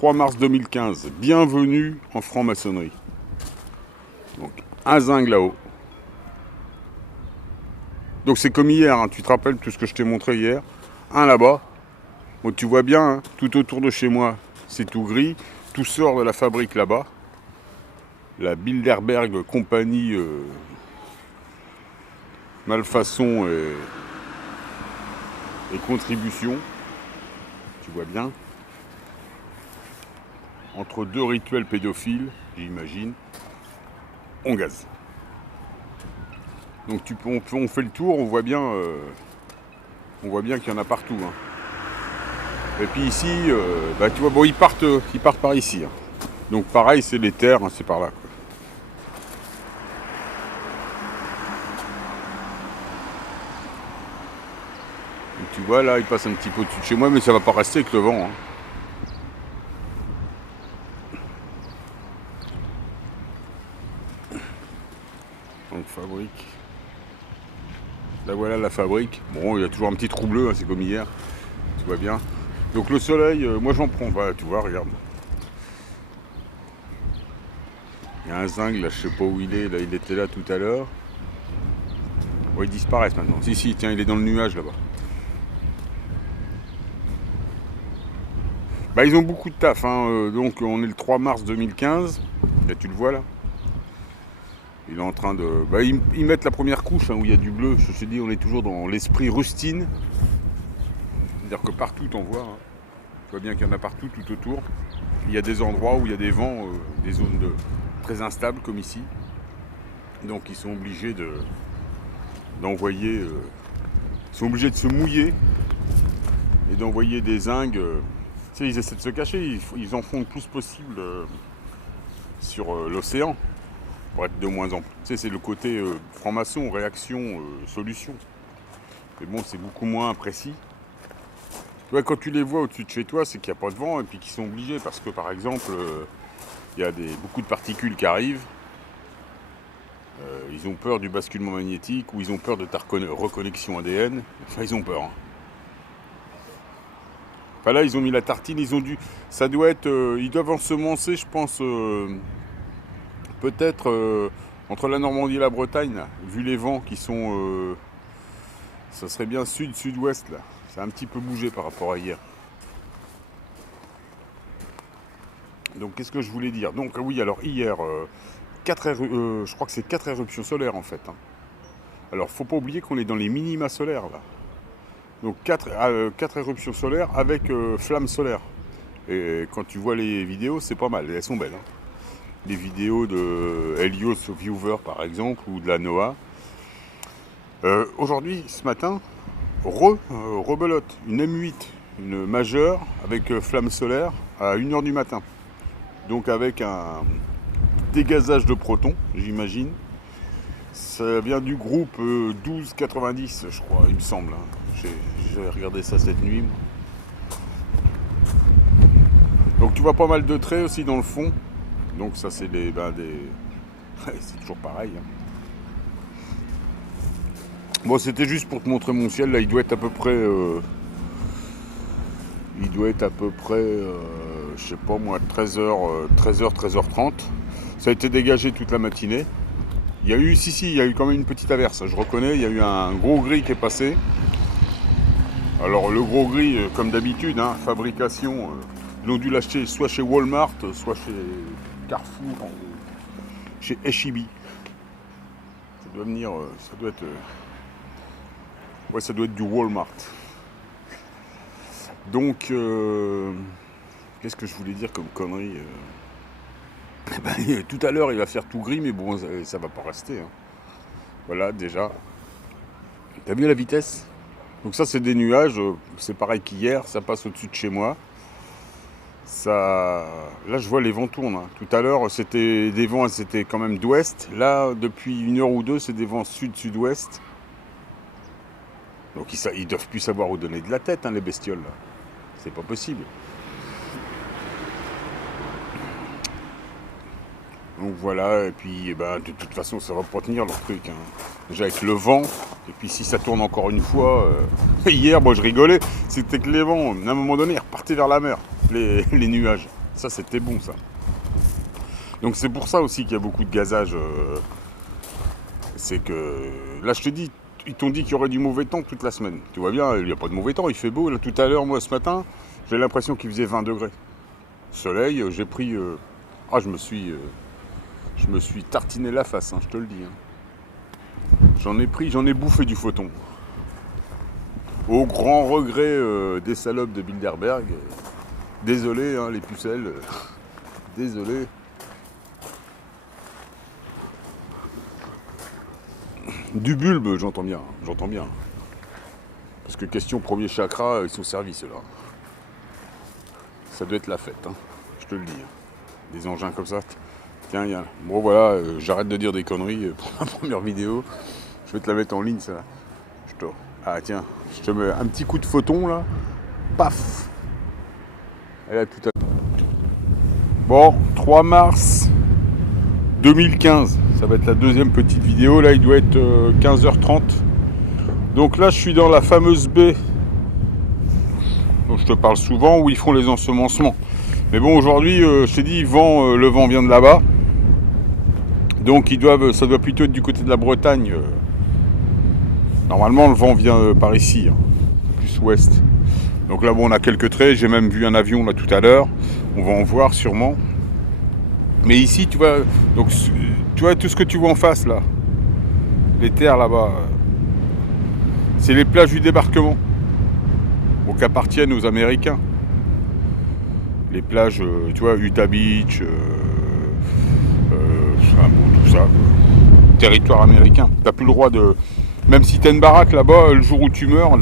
3 mars 2015. Bienvenue en franc-maçonnerie. Donc, un zinc là-haut. Donc c'est comme hier, hein. Tu te rappelles tout ce que je t'ai montré hier. Un là-bas. Bon, tu vois bien, hein, tout autour de chez moi, c'est tout gris. Tout sort de la fabrique là-bas. La Bilderberg compagnie malfaçon et contribution. Tu vois bien. Entre deux rituels pédophiles, j'imagine, on gaze. Donc on fait le tour, on voit bien qu'il y en a partout. Hein. Et puis ici, tu vois, bon, ils partent par ici. Hein. Donc pareil, c'est les terres, hein, c'est par là. Quoi. Donc, tu vois là, ils passent un petit peu au-dessus de chez moi, mais ça va pas rester avec le vent. Hein. Donc fabrique. Là voilà la fabrique. Bon, il y a toujours un petit trou bleu, hein, c'est comme hier. Tu vois bien. Donc le soleil, moi j'en prends. Bah, tu vois, regarde. Il y a un zinc, là, je sais pas où il est. Là, il était là tout à l'heure. Bon, ils disparaissent maintenant. Si, tiens, il est dans le nuage là-bas. Bah, ils ont beaucoup de taf. Hein. Donc on est le 3 mars 2015. Là, tu le vois là. Il est en train de... Bah, ils mettent la première couche, hein, où il y a du bleu. Je te dis, on est toujours dans l'esprit rustine. C'est-à-dire que partout, on voit. Hein. Tu vois bien qu'il y en a partout, tout autour. Il y a des endroits où il y a des vents, des zones très instables, comme ici. Donc, ils sont obligés d'envoyer... ils sont obligés de se mouiller et d'envoyer des zingues. Tu sais, ils essaient de se cacher. Ils en font le plus possible sur l'océan. Pour être de moins en plus. Tu sais, c'est le côté franc-maçon, réaction, solution. Mais bon, c'est beaucoup moins précis. Tu vois, quand tu les vois au-dessus de chez toi, c'est qu'il n'y a pas de vent et puis qu'ils sont obligés. Parce que par exemple, il y a beaucoup de particules qui arrivent. Ils ont peur du basculement magnétique ou ils ont peur de ta reconnexion ADN. Enfin, ils ont peur. Hein. Enfin là, ils ont mis la tartine, ils ont dû... Ça doit être... ils doivent ensemencer, je pense... peut-être entre la Normandie et la Bretagne, là, vu les vents qui sont... ça serait bien sud-sud-ouest, là. Ça a un petit peu bougé par rapport à hier. Donc, qu'est-ce que je voulais dire? Donc, oui, alors, hier, je crois que c'est 4 éruptions solaires, en fait. Hein. Alors, faut pas oublier qu'on est dans les minima solaires, là. Donc, 4 éruptions solaires avec flammes solaires. Et quand tu vois les vidéos, c'est pas mal. Elles sont belles, hein. Les vidéos de Helios Viewer par exemple ou de la NOAA. Aujourd'hui, ce matin, rebelote, une M8, une majeure avec flamme solaire à 1h du matin. Donc avec un dégazage de protons, j'imagine. Ça vient du groupe 1290, je crois, il me semble. Hein. J'ai regardé ça cette nuit. Donc tu vois pas mal de traits aussi dans le fond. Donc ça c'est des... c'est toujours pareil. Hein. Bon, c'était juste pour te montrer mon ciel. Là, il doit être à peu près... je sais pas moi, 13h, 13h30. Ça a été dégagé toute la matinée. Il y a eu, il y a eu quand même une petite averse. Je reconnais, il y a eu un gros gris qui est passé. Alors le gros gris, comme d'habitude, hein, fabrication... ils ont dû l'acheter soit chez Walmart, soit chez Carrefour, chez H-E-B. Ça doit venir, ça doit être... ouais, ça doit être du Walmart. Donc, qu'est-ce que je voulais dire comme connerie tout à l'heure, il va faire tout gris, mais bon, ça va pas rester. Hein. Voilà, déjà. T'as vu la vitesse? Donc ça, c'est des nuages. C'est pareil qu'hier, ça passe au-dessus de chez moi. Ça... Là, je vois les vents tournent. Hein. Tout à l'heure, c'était des vents, c'était quand même d'ouest. Là, depuis 1h ou 2, c'est des vents sud-sud-ouest. Donc, ils doivent plus savoir où donner de la tête, hein, les bestioles. Là. C'est pas possible. Donc voilà, et puis de toute façon, ça va pas tenir leur truc. Hein. Déjà avec le vent, et puis si ça tourne encore une fois... hier, moi je rigolais, c'était que les vents, à un moment donné, ils repartaient vers la mer, les nuages. Ça, c'était bon, ça. Donc c'est pour ça aussi qu'il y a beaucoup de gazage. C'est que, là, je te dis, ils t'ont dit qu'il y aurait du mauvais temps toute la semaine. Tu vois bien, il n'y a pas de mauvais temps, il fait beau. Là, tout à l'heure, moi, ce matin, j'ai l'impression qu'il faisait 20 degrés. Soleil, j'ai pris... je me suis tartiné la face, hein, je te le dis. Hein. J'en ai bouffé du photon. Au grand regret des salopes de Bilderberg. Désolé, hein, les pucelles. Désolé. Du bulbe, j'entends bien. Parce que question premier chakra, ils sont servis ceux-là. Ça doit être la fête, hein, je te le dis. Des engins comme ça. Tiens, bon voilà, j'arrête de dire des conneries pour ma première vidéo. Je vais te la mettre en ligne, ça. Ah tiens, je te mets un petit coup de photon là. Paf. Elle a tout à... Bon, 3 mars 2015. Ça va être la deuxième petite vidéo. Là, il doit être 15h30. Donc là, je suis dans la fameuse baie dont je te parle souvent, où ils font les ensemencements. Mais bon, aujourd'hui, je t'ai dit, le vent vient de là-bas. Donc ça doit plutôt être du côté de la Bretagne. Normalement, le vent vient par ici, hein, plus ouest. Donc là, bon, on a quelques traits. J'ai même vu un avion là tout à l'heure. On va en voir sûrement. Mais ici, tu vois, donc tu vois tout ce que tu vois en face là, les terres là-bas, c'est les plages du débarquement, donc qui appartiennent aux Américains. Les plages, tu vois, Utah Beach, tout ça, territoire américain. T'as plus le droit de, même si t'as une baraque là-bas, le jour où tu meurs,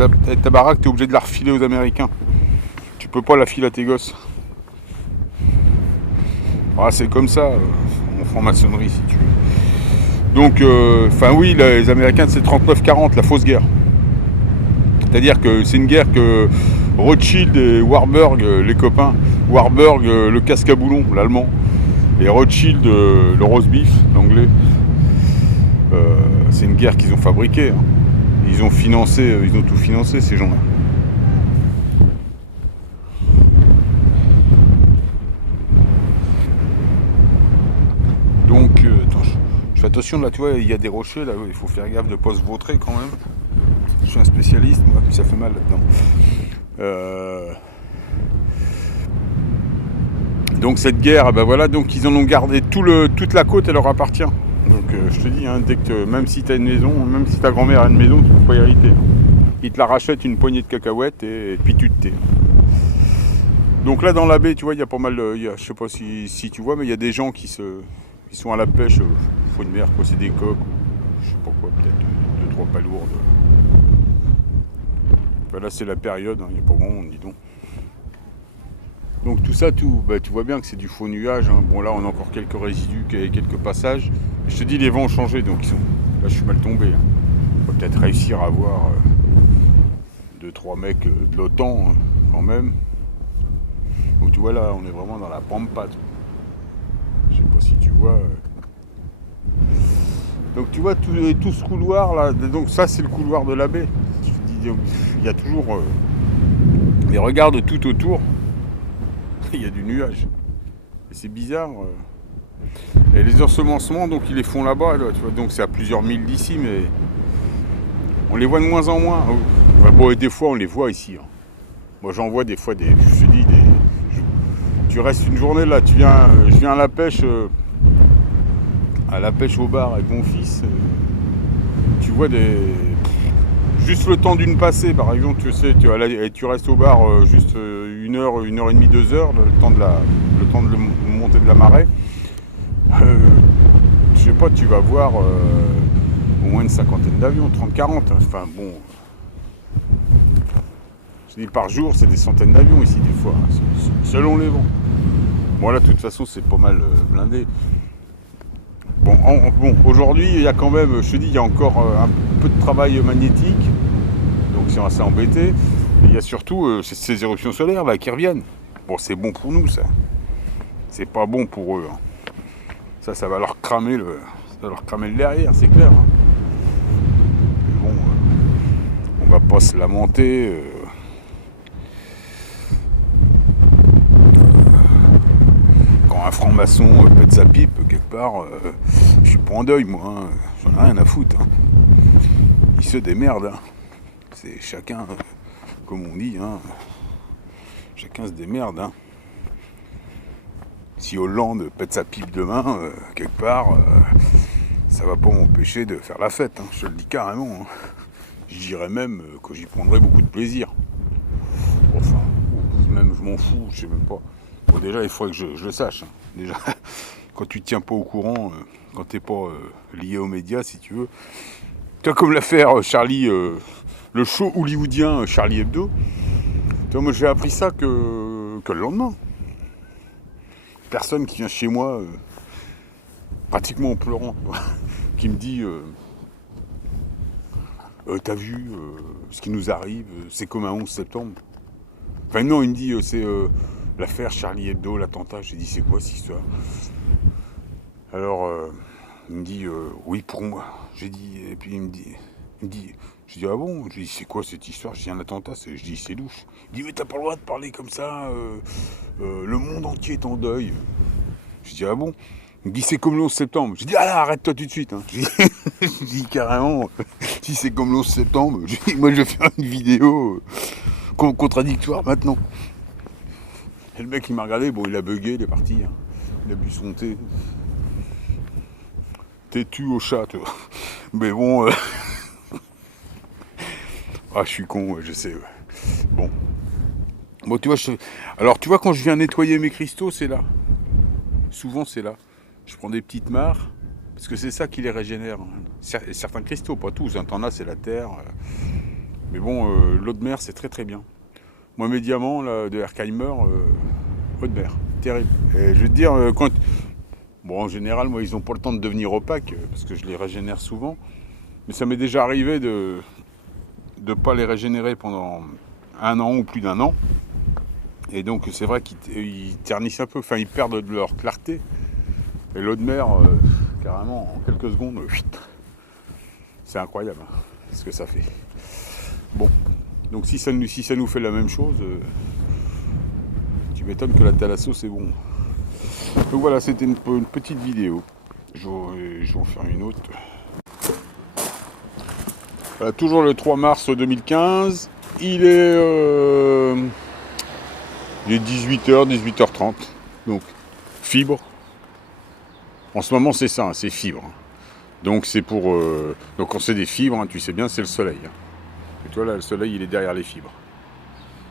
ta baraque, t'es obligé de la refiler aux Américains. Tu peux pas la filer à tes gosses. Ah, c'est comme ça, en franc-maçonnerie, si tu veux. Donc, oui, les Américains, c'est 39-40, la fausse guerre. C'est-à-dire que c'est une guerre que Rothschild et Warburg, les copains, Warburg, le casque à boulon, l'allemand, et Rothschild, le roast beef, l'anglais, c'est une guerre qu'ils ont fabriquée. Hein. Ils ont tout financé, ces gens-là. Donc, attends, je fais attention, là, tu vois, il y a des rochers, là, il faut faire gaffe de ne pas se vautrer quand même. Je suis un spécialiste, moi, puis ça fait mal là-dedans. Donc cette guerre, ben voilà, donc ils en ont gardé toute la côte, elle leur appartient. Donc je te dis, hein, dès que même si tu as une maison, même si ta grand-mère a une maison, tu ne peux pas y hériter. Ils te la rachètent une poignée de cacahuètes et puis tu te tais. Donc là dans la baie, tu vois, il y a pas mal, je sais pas si tu vois, mais il y a des gens qui sont à la pêche, faut une mer, quoi, c'est des coques, ou je sais pas quoi, peut-être 2-3 palourdes. Ben là c'est la période, il n'y a pas grand monde, dis donc. Donc tout ça, tu vois bien que c'est du faux nuage. Hein. Bon là on a encore quelques résidus, quelques passages. Je te dis les vents ont changé, donc là je suis mal tombé. Hein. On va peut-être réussir à avoir 2-3 mecs de l'OTAN quand même. Donc tu vois là on est vraiment dans la pampa. Je sais pas si tu vois. Donc tu vois tout ce couloir là, donc ça c'est le couloir de la baie. Je te dis, il y a toujours mais regarde tout autour. Il y a du nuage. Et c'est bizarre. Et les ensemencements, donc ils les font là-bas. Là, tu vois, donc c'est à plusieurs milles d'ici, mais on les voit de moins en moins. Enfin, bon, et des fois on les voit ici. Hein. Moi j'en vois des fois je te dis, tu restes une journée là, je viens à la pêche au bar avec mon fils. Tu vois juste le temps d'une passée, par exemple, tu sais, tu restes au bar juste 1 heure, 1h30, 2 heures, le temps de monter de la marée. Je sais pas, tu vas voir au moins une cinquantaine d'avions, 30-40. Enfin bon, je dis par jour, c'est des centaines d'avions ici des fois, hein, selon les vents. Bon là, de toute façon, c'est pas mal blindé. Bon, aujourd'hui, il y a quand même, je te dis, il y a encore un peu de travail magnétique. Donc ils sont assez embêtés. Et il y a surtout ces éruptions solaires là qui reviennent. Bon, c'est bon pour nous ça. C'est pas bon pour eux. Hein. Ça va leur cramer le derrière, c'est clair. Hein. Mais bon, on va pas se lamenter. un franc-maçon pète sa pipe quelque part, je suis pas en deuil moi, hein. J'en ai rien à foutre. Hein. Il se démerde. Hein. C'est chacun, comme on dit, hein. Chacun se démerde. Hein. Si Hollande pète sa pipe demain, quelque part, ça va pas m'empêcher de faire la fête. Hein. Je te le dis carrément. Hein. Je dirais même que j'y prendrais beaucoup de plaisir. Enfin, même je m'en fous, je sais même pas. Bon, déjà, il faudrait que je le sache. Hein. Déjà, quand tu te tiens pas au courant, quand t'es pas lié aux médias, si tu veux. Tu vois, comme l'affaire Charlie, le show hollywoodien Charlie Hebdo. Tu vois, moi, j'ai appris ça que le lendemain. Personne qui vient chez moi, pratiquement en pleurant, qui me dit t'as vu ce qui nous arrive, c'est comme un 11 septembre. Enfin non, il me dit c'est l'affaire Charlie Hebdo, l'attentat. J'ai dit c'est quoi cette histoire? Alors il me dit oui pour moi. J'ai dit, et puis il me dit j'ai dit ah bon? J'ai dit c'est quoi cette histoire? J'ai dit un attentat, je dis c'est louche. Il dit mais t'as pas le droit de parler comme ça, le monde entier est en deuil. J'ai dit ah bon? Il me dit c'est comme le 11 septembre. J'ai dit ah là, arrête-toi tout de suite. Hein. J'ai dit carrément, si c'est comme le 11 septembre, moi je vais faire une vidéo contradictoire maintenant. Et le mec il m'a regardé, bon il a bugué, il est parti. Hein. Il a bu son thé. Têtu au chat, tu vois. Mais bon, ah je suis con, je sais. Ouais. Bon tu vois, alors tu vois quand je viens nettoyer mes cristaux, c'est là. Souvent c'est là. Je prends des petites mares, parce que c'est ça qui les régénère. Certains cristaux, pas tous, hein, t'en as, c'est la terre. Mais bon, l'eau de mer, c'est très très bien. Moi, mes diamants là, de Herkheimer, eau de mer, terrible. Et je veux te dire, quand... Bon, en général, moi, ils n'ont pas le temps de devenir opaques, parce que je les régénère souvent. Mais ça m'est déjà arrivé de ne pas les régénérer pendant 1 an ou plus d'1 an. Et donc, c'est vrai qu'ils ternissent un peu, enfin, ils perdent de leur clarté. Et l'eau de mer, carrément, en quelques secondes, c'est incroyable hein, ce que ça fait. Bon, donc si ça nous fait la même chose, tu m'étonnes que la thalasso c'est bon. Donc voilà, c'était une petite vidéo. Je vais en faire une autre. Voilà, toujours le 3 mars 2015. Il est 18h, 18h30. Donc, fibre. En ce moment, c'est ça, hein, c'est fibre. Donc, c'est pour... donc, quand c'est des fibres, hein, tu sais bien, c'est le soleil. Hein. Et tu vois, là, le soleil, il est derrière les fibres.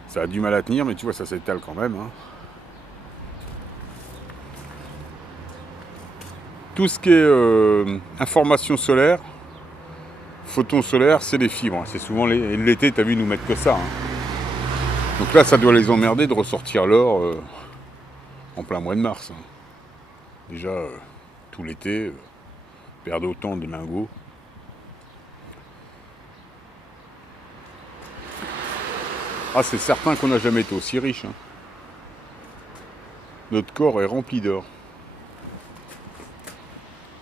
Ça a du mal à tenir, mais tu vois, ça s'étale quand même. Hein. Tout ce qui est information solaire, photons solaires, c'est les fibres. Hein. C'est souvent l'été, tu as vu, ils nous mettent que ça. Hein. Donc là, ça doit les emmerder de ressortir l'or en plein mois de mars. Hein. Déjà, tout l'été, perdre autant de lingots. Ah, c'est certain qu'on n'a jamais été aussi riche. Hein. Notre corps est rempli d'or.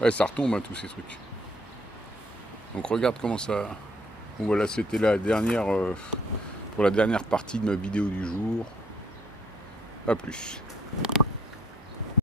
Ouais, ça retombe, hein, tous ces trucs. Donc regarde comment ça... Bon, voilà, c'était la dernière... pour la dernière partie de ma vidéo du jour. A plus.